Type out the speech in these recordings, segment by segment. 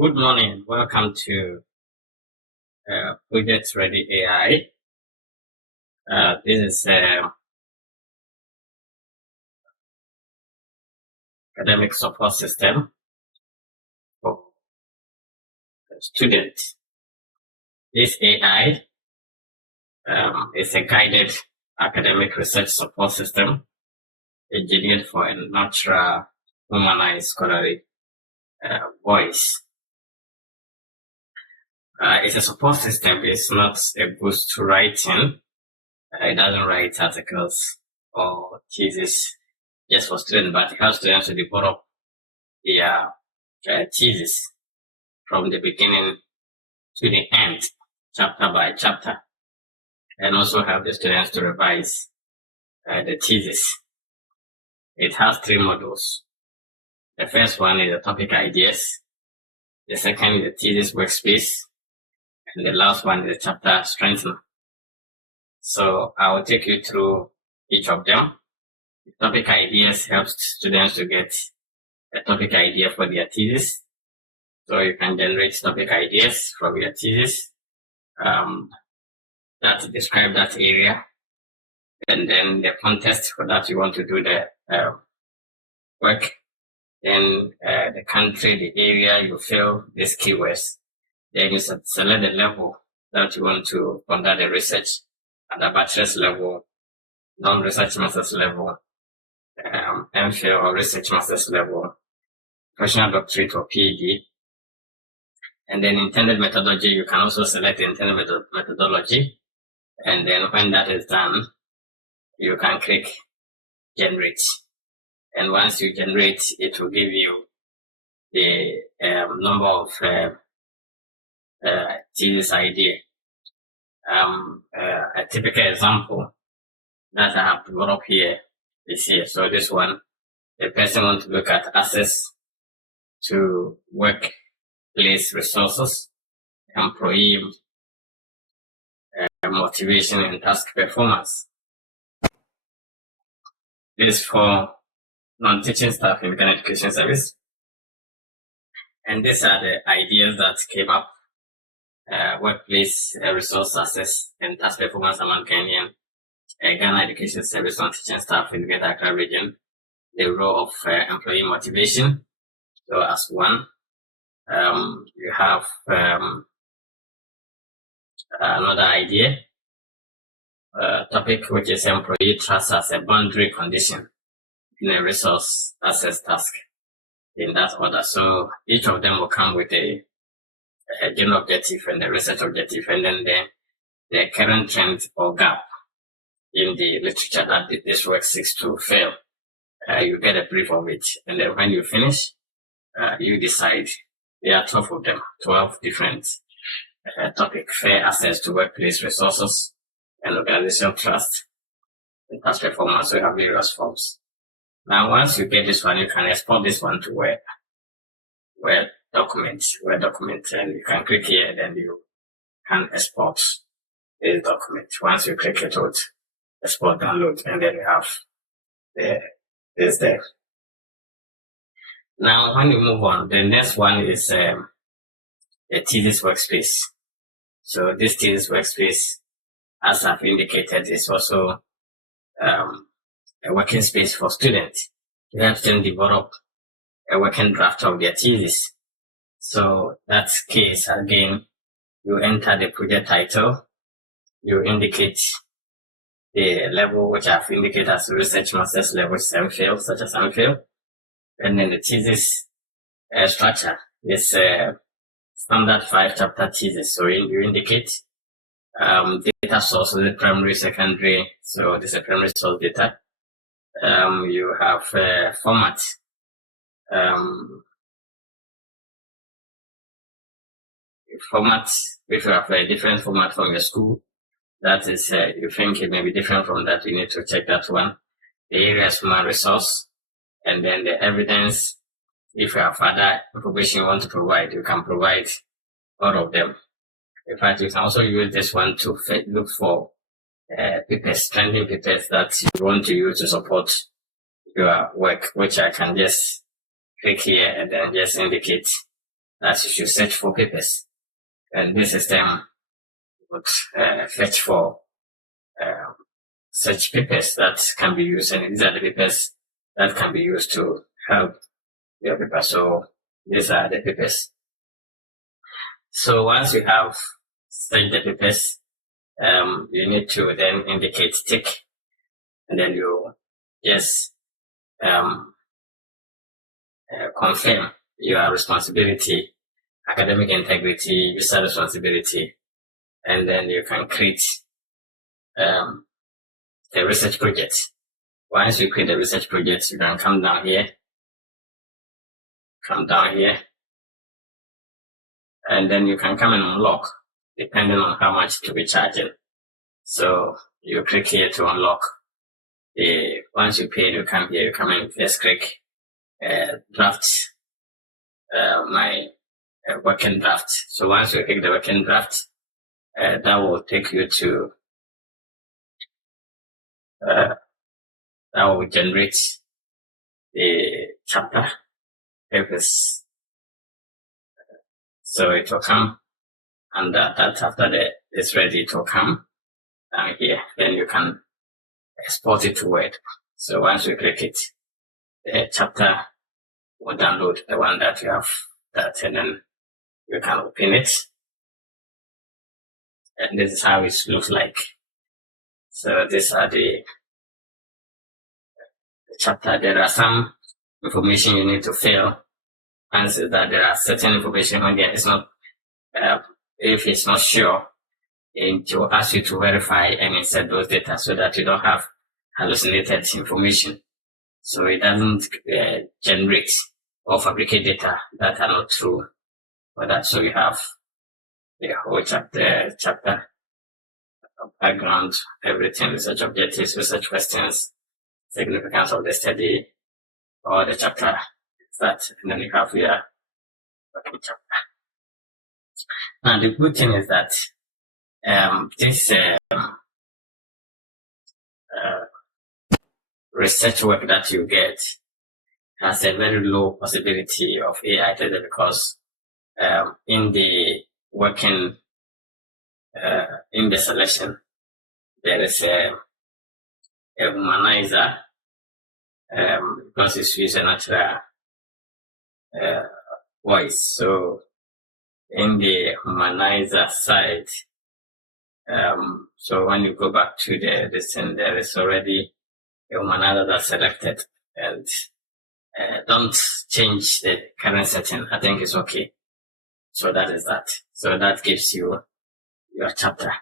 Good morning. Welcome to ProjectReady AI. This is academic support system for students. This AI is a guided academic research support system engineered for a natural, humanized scholarly voice. It's a support system. It's not a boost to writing. It doesn't write articles or thesis just for students, but it helps students to develop their thesis from the beginning to the end, chapter by chapter, and also help the students to revise the thesis. It has 3 modules. The first one is the topic ideas. The second is the thesis workspace. And the last one is the chapter strengthener. So I will take you through each of them. The topic ideas helps students to get a topic idea for their thesis. So you can generate topic ideas from your thesis that describe that area, and then the context for that you want to do the work, then the country, the area, you fill these keywords. Then you select the level that you want to conduct the research at the bachelor's level, non-research master's level, MPhil or research master's level, professional doctorate or PhD. And then intended methodology, you can also select the intended methodology. And then when that is done, you can click generate. And once you generate, it will give you the number of thesis idea. A typical example that I have developed here is here. So this one, the person wants to look at access to workplace resources, employee motivation and task performance. This is for non-teaching staff in Ghana Education Service. And these are the ideas that came up. Workplace resource access and task performance among Kenyan Ghana Education Service non-teaching staff in the Greater Accra region. The role of employee motivation. So as one, you have another idea, topic which is employee trust as a boundary condition in a resource access task, in that order. So each of them will come with a general objective and the research objective, and then the current trend or gap in the literature that this work seeks to fill. You get a brief of it, and then when you finish, you decide. There are 12 of them, 12 different topics: fair access to workplace resources and organizational trust and task performance. So you have various forms. Now, once you get this one, you can export this one to Word document, and you can click here, then you can export this document. Once you click it, out, export, download, and then you have this there. Now, when you move on, the next one is the thesis workspace. So this thesis workspace, as I've indicated, is also a working space for students to help them develop a working draft of their thesis. So that's case, again, you enter the project title, you indicate the level which I've indicated as research master's level, MPhil, such as MPhil, and then the thesis structure is standard 5-chapter thesis. So you indicate data source, the primary, secondary. So this is primary source data. You have format. Format, if you have a different format from your school, that is, you think it may be different from that, you need to check that one. The area is human resource, and then the evidence. If you have other information you want to provide, you can provide all of them. In fact, you can also use this one to look for papers, trending papers that you want to use to support your work, which I can just click here and then just indicate that you should search for papers. And this system would fetch for such papers that can be used, and these are the papers that can be used to help your paper. So these are the papers. So once you have searched the papers, you need to then indicate tick, and then you just confirm your responsibility, academic integrity, user responsibility, and then you can create the research project. Once you create the research project, you can come down here, and then you can come and unlock depending on how much to be charging. So you click here to unlock. Once you pay, you come here, you come and first click draft, my working draft. So once you click the working draft, that will take you to that will generate the chapter papers. So it will come, and that after it's ready, it will come down here. Then you can export it to Word. So once you click it, the chapter will download the one that you have, and then you can open it. And this is how it looks like. So these are the chapter. There are some information you need to fill. Answer that there are certain information on there. It's not, if it's not sure, it will ask you to verify and insert those data so that you don't have hallucinated information. So it doesn't generate or fabricate data that are not true for that. So you have the whole chapter, background, everything, research objectives, research questions, significance of the study, or the chapter, that, and then you have your working chapter. Now the good thing is that this research work that you get has a very low possibility of AI data, because in the working in the selection there is a humanizer, because it's using a natural voice. So in the humanizer side, so when you go back to this thing, there is already a humanizer that's selected, and don't change the current setting. I think it's okay. So that is that. So that gives you your chapter.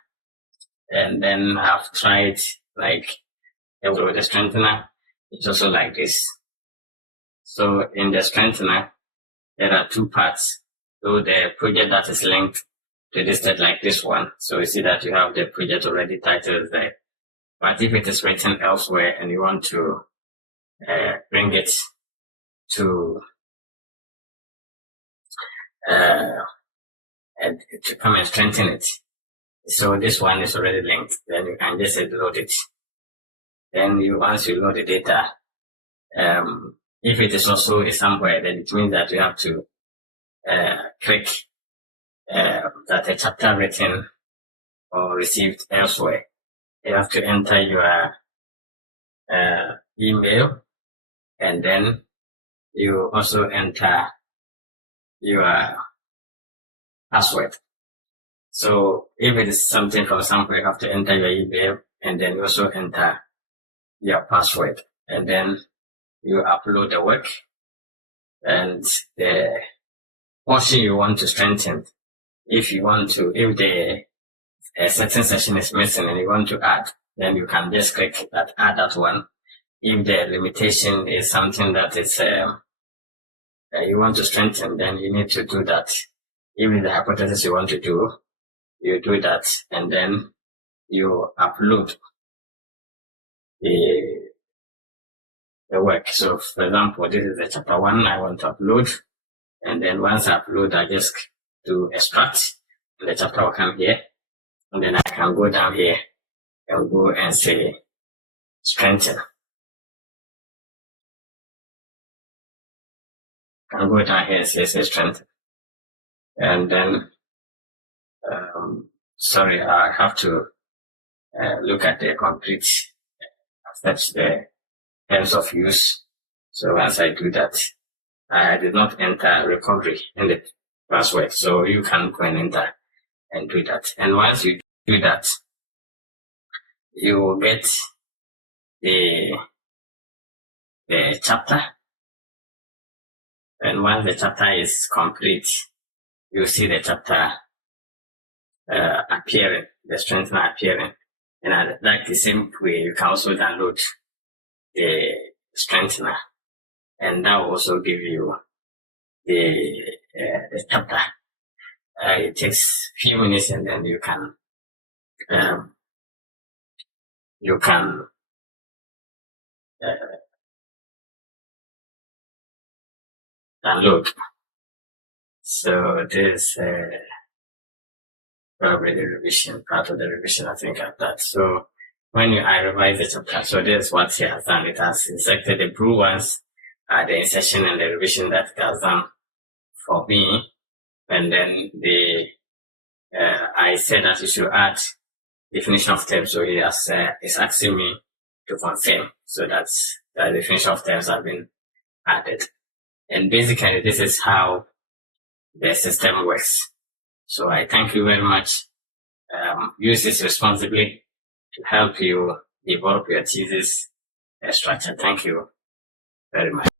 And then I've tried like with the strengthener. It's also like this. So in the strengthener, there are two parts. So the project that is linked to this text, like this one. So you see that you have the project already titled there. But if it is written elsewhere and you want to bring it to come and strengthen it. So this one is already linked. Then you can just load it. Then once you load the data, if it is also somewhere, then it means that you have to click that a chapter written or received elsewhere. You have to enter your email, and then you also enter your password. So if it is something from somewhere, you have to enter your email, and then you also enter your password, and then you upload the work and the portion you want to strengthen. If the certain section is missing and you want to add, then you can just click that, add that one. If the limitation is something that is you want to strengthen, then you need to do that. Even the hypothesis you want to do, you do that, and then you upload the work. So for example, this is the chapter 1 I want to upload, and then once I upload, I just do extract, and the chapter will come here, and then I can go down here and go and say strengthen. I can go down here and say strengthen. And then, sorry, I have to look at the complete, fetch the terms of use. So once I do that, I did not enter recovery in the password. So you can go and enter and do that. And once you do that, you will get the chapter. And once the chapter is complete, you see the chapter appearing, the strengthener appearing. And like the same way, you can also download the strengthener, and that will also give you the chapter. It takes a few minutes, and then you can download. So this probably the revision, part of the revision, I think, at that. So when I revise the chapter, so this is what he has done. It has inserted the blue ones, the insertion and the revision that it has done for me. And then I said that you should add definition of terms. So he has, is asking me to confirm. So that's the definition of terms have been added. And basically, this is how the system works. So I thank you very much. Use this responsibly to help you develop your thesis structure. Thank you very much.